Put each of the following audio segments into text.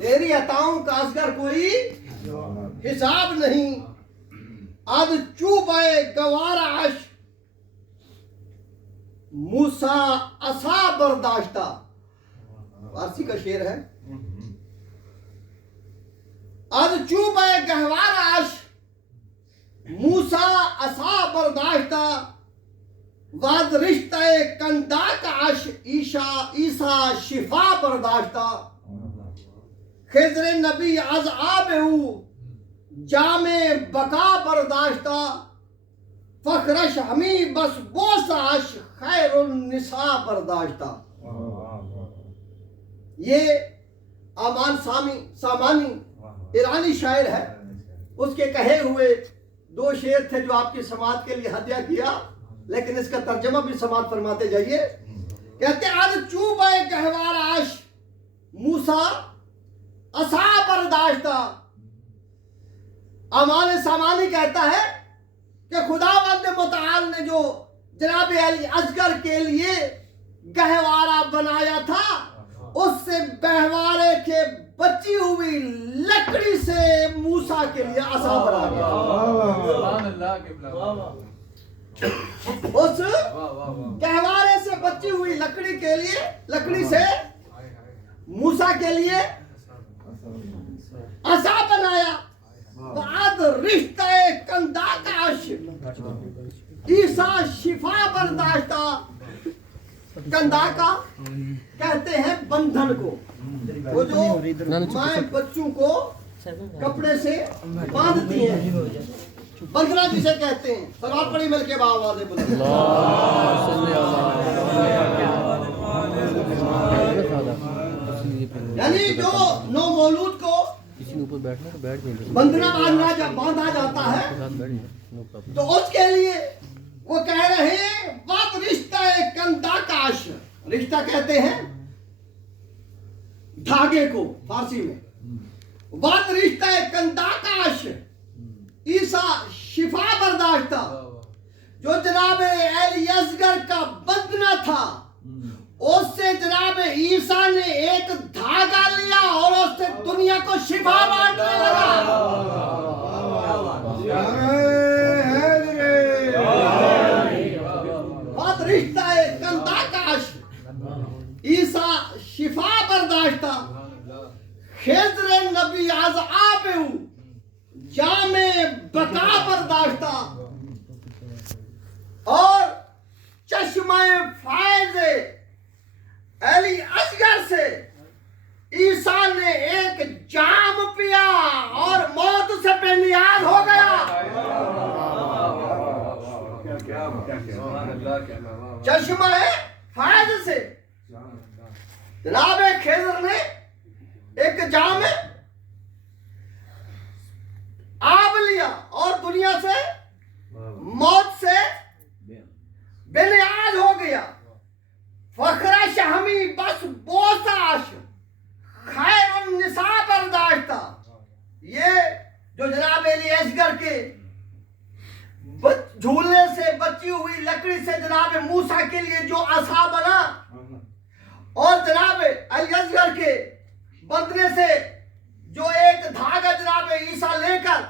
تیری عطاؤں کا اصغر کوئی حساب نہیں. از چوبے گوار عش موسیٰ عصا برداشتہ. فارسی کا شعر ہے. از چوبے گہوار عش موسیٰ عصا برداشتہ وز رشتہ کنداک عش عیسیٰ شفا برداشتہ. خضر نبی از آب او جام بقا برداشتہ فخرش ہمی بس بوس عش خیر النساء برداشتہ. یہ امان سامانی ایرانی شاعر ہے. اس کے کہے ہوئے 2 شعر تھے جو آپ کی سماعت کے لیے ہدیہ کیا، لیکن اس کا ترجمہ بھی سماعت فرماتے جائیے. کہتے ہیں از چوبے گہوار عش موسیٰ عصا برداشتہ. امان سامانی کہتا ہے کہ خداوند متعال نے جو جناب علی اصغر کے لیے گہوارہ بنایا تھا، اس سے گہوارے کے بچی ہوئی لکڑی سے موسیٰ کے لیے عصا بنا دیا. اس گہوارے سے بچی ہوئی لکڑی سے موسیٰ کے لیے عصا بنایا. بعد رشتہ کنداک عش عیسیٰ شفا برداشتہ. کنداکا کہتے ہیں بندھن کو، وہ جو مائیں بچوں کو کپڑے سے باندھتی ہیں، بندھنا جسے کہتے ہیں. سلوات پڑھی مل کے باوازیں بلند. یعنی جو نو مولود کو بندھنا باندھا جاتا ہے تو اس کے لیے وہ کہہ رہے ہیں بات رشتہ کنداک عش. رشتہ کہتے ہیں دھاگے کو فارسی میں. بات رشتہ کنداک عش عیسیٰ شفا برداشتہ. جو جناب علی اصغر کا بندنا تھا، اس سے جناب عیسیٰ نے ایک دھاگا لیا اور اس سے دنیا کو شفا بانٹنے لگا. بات رشتہ کنداک عش عیسیٰ شفا برداشتہ. خضر نبی از آب او جام بقا برداشتہ. اور چشمہ فائز علی اصغر سے عیسیٰ نے ایک جام پیا اور موت سے بے نیاز ہو گیا. چشمہ فائز سے جناب خضر نے ایک جام آب لیا اور دنیا سے موت سے بے نیاز ہو گیا. فخر شہمی بس بوساش خیر النساء برداشتہ. یہ جو جناب علی اصغر کے جھولنے سے بچی ہوئی لکڑی سے جناب موسیٰ کے لیے جو عصا بنا، اور جناب علی اصغر کے بندنے سے جو ایک دھاگا جناب عیسیٰ لے کر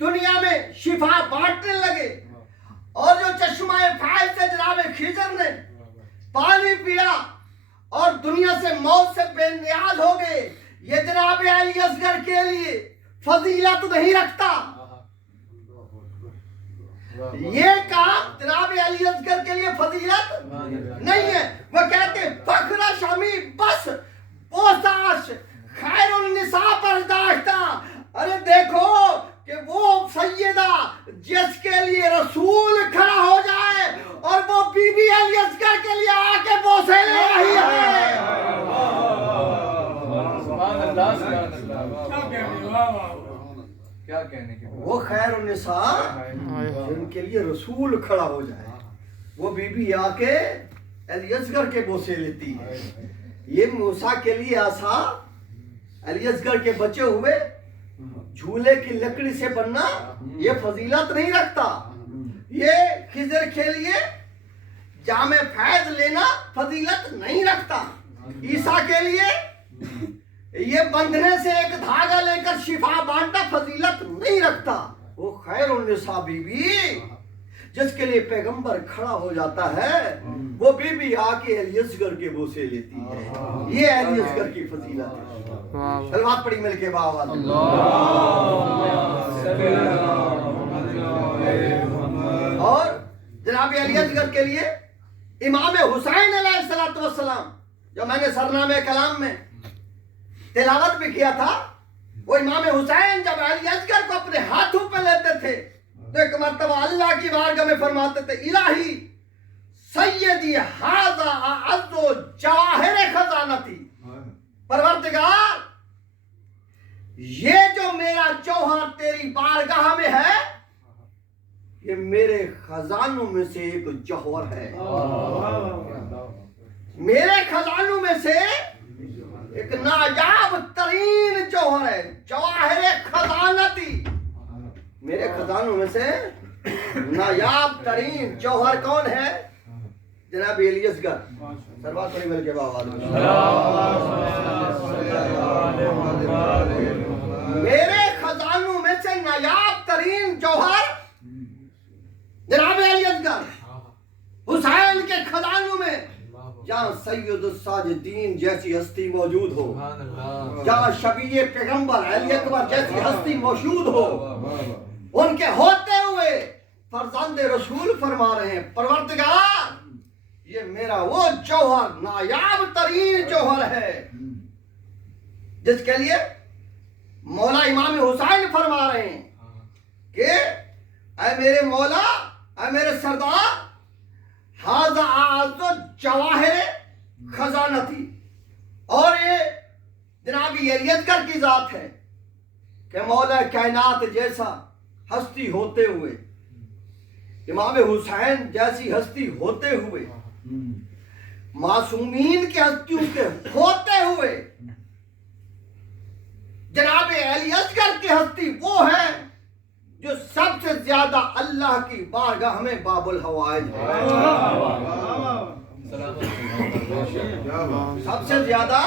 دنیا میں شفا بانٹنے لگے، اور جو چشمہ فائز سے جناب خضر نے پانی پیا اور دنیا سے موت سے بے نیاز ہو گئے، یہ جناب علی اصغر کے لیے فضیلت نہیں رکھتا. یہ کام جناب علی اصغر کے لیے فضیلت نہیں ہے. وہ کہتے ہیں فخر شمی بس بوساش خیر النساء برداشتہ. ارے دیکھو کہ وہ سیدہ جس کے لیے رسول کھڑا ہو جائے اور وہ بی بی علی اصغر کے لیے آ کے بوسے لے رہی ہے. کیا کہنے کی وہ خیر النساء جن کے لیے رسول کھڑا ہو جائے، وہ بی بی آ کے علی اصغر کے بوسے لیتی ہے. یہ موسیٰ کے لیے عصا علی اصغر کے بچے ہوئے جھولے کی لکڑی سے بننا یہ فضیلت نہیں رکھتا. یہ خضر کے لیے جامع فیض لینا فضیلت نہیں رکھتا. عیسیٰ کے لیے یہ بندھنے سے ایک دھاگا لے کر شفا بانٹا فضیلت نہیں رکھتا. وہ خیر النساء بی بی جس کے لیے پیغمبر کھڑا ہو جاتا ہے وہ بی بی آ کے اہل اصغر کے بوسے لیتی ہے. یہ اہل اصغر کی فضیلت ہے. سلوات پڑھی مل کے باواز. اور جناب علی اصغر کے لیے امام حسین علیہ السلام جو میں نے سرنامہ کلام میں تلاوت بھی کیا تھا، وہ امام حسین جب علی اصغر کو اپنے ہاتھوں پہ لیتے تھے تو ایک مرتبہ اللہ کی بارگاہ میں فرماتے تھے الہی سیدی ھذا اعز جواہر خزانتی، پروردگار یہ جو میرا جوہر تیری بارگاہ میں ہے یہ میرے خزانوں میں سے ایک جوہر ہے، میرے خزانوں میں سے ایک نایاب ترین جوہر ہے. جواہر خزانتی، میرے خزانوں میں سے نایاب ترین جوہر کون ہے؟ جناب علی اصغر. سروات پڑھی مل کے باواز. میرے خزانوں میں سے نایاب ترین جوہر جناب علی اصغر. حسین کے خزانوں میں جہاں سید الساجدین جیسی ہستی موجود ہو، جہاں شبیہ پیغمبر علی اکبر جیسی ہستی موجود ہو، ان کے ہوتے ہوئے فرزند رسول فرما رہے ہیں پروردگار یہ میرا وہ جوہر نایاب ترین جوہر ہے جس کے لیے مولا امام حسین فرما رہے ہیں کہ اے میرے مولا، اے میرے سردار، ھذا اعز جواہر خزانتی. اور یہ جناب علی اصغر کی ذات ہے کہ مولا کائنات جیسا ہستی ہوتے ہوئے، امام حسین جیسی ہستی ہوتے ہوئے، معصومین کی ہستیوں کے ہوتے ہوئے جناب علی اصغر کی ہستی وہ ہے جو سب سے زیادہ اللہ کی بارگاہ میں باب الحوائج ہے. سب سے زیادہ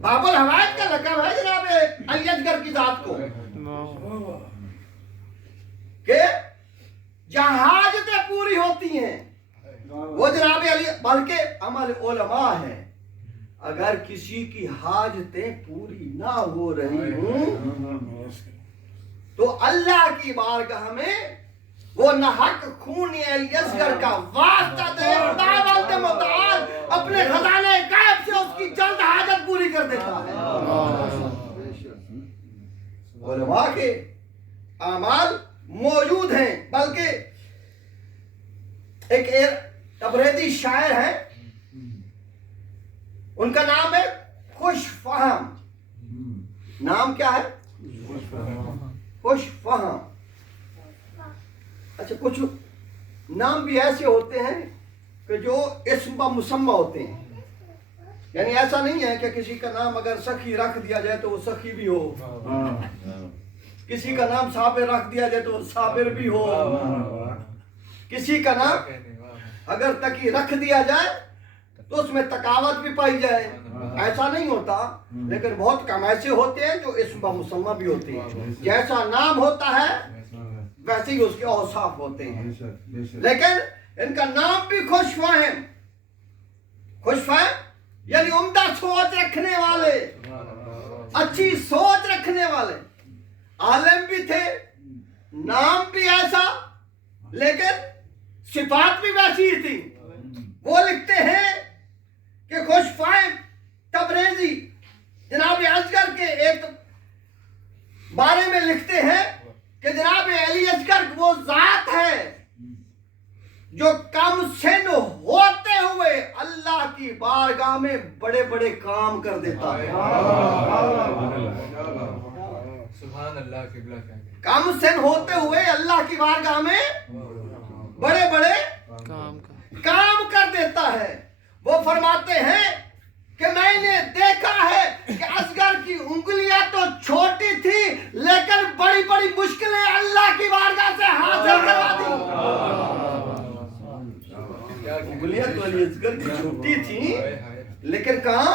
باب الحوائج کا لقب ہے جناب علی اصغر کی ذات کو کہ جہاں حاجتیں پوری ہوتی ہیں وہ جناب علی، بلکہ عمل علماء ہے اگر کسی کی حاجتیں پوری نہ ہو رہی ہوں تو اللہ کی بارگاہ میں وہ نحق خون علی اصغر کا واسطہ دے خداوند متعال اپنے خزانے غیب سے اس کی جلد حاجت پوری کر دیتا ہے. علماء کے اعمال موجود ہیں، بلکہ ایک تبریزی شاعر ہے ان کا نام ہے خوش فہم. نام کیا ہے؟ خوش فہم. اچھا کچھ نام بھی ایسے ہوتے ہیں کہ جو اسم و مسمى ہوتے ہیں، یعنی ایسا نہیں ہے کہ کسی کا نام اگر سخی رکھ دیا جائے تو وہ سخی بھی ہو، کسی کا نام صابر رکھ دیا جائے تو وہ صابر بھی ہو، کسی کا نام اگر تقی رکھ دیا جائے تو اس میں تقاوت بھی پائی جائے، ایسا نہیں ہوتا. لیکن بہت کم ایسے ہوتے ہیں جو اسم و مسمى بھی ہوتے ہیں، جیسا نام ہوتا ہے ویسے ہی اس کے اوصاف ہوتے ہیں. لیکن ان کا نام بھی خوش فہم. خوش فہم یعنی عمدہ سوچ رکھنے والے، اچھی سوچ رکھنے والے. عالم بھی تھے، نام بھی ایسا، لیکن صفات بھی ویسی ہی تھی. وہ لکھتے ہیں کہ خوش فہم تبریزی جناب اصغر کے ایک بارے میں لکھتے ہیں کہ جناب علی اصغر وہ ذات ہے جو کم سن ہوتے ہوئے اللہ کی بارگاہ میں بڑے بڑے کام کر دیتا ہے. سبحان اللہ. کم سن ہوتے ہوئے اللہ کی بارگاہ میں بڑے بڑے کام کر دیتا ہے. وہ فرماتے ہیں کہ میں نے دیکھا ہے کہ اصغر کی انگلیاں تو چھوٹی تھی لیکن بڑی بڑی مشکلیں اللہ کی بارگاہ سے حاصل کروا دی. انگلیاں تو علی اصغر کی چھوٹی تھی لیکن کہاں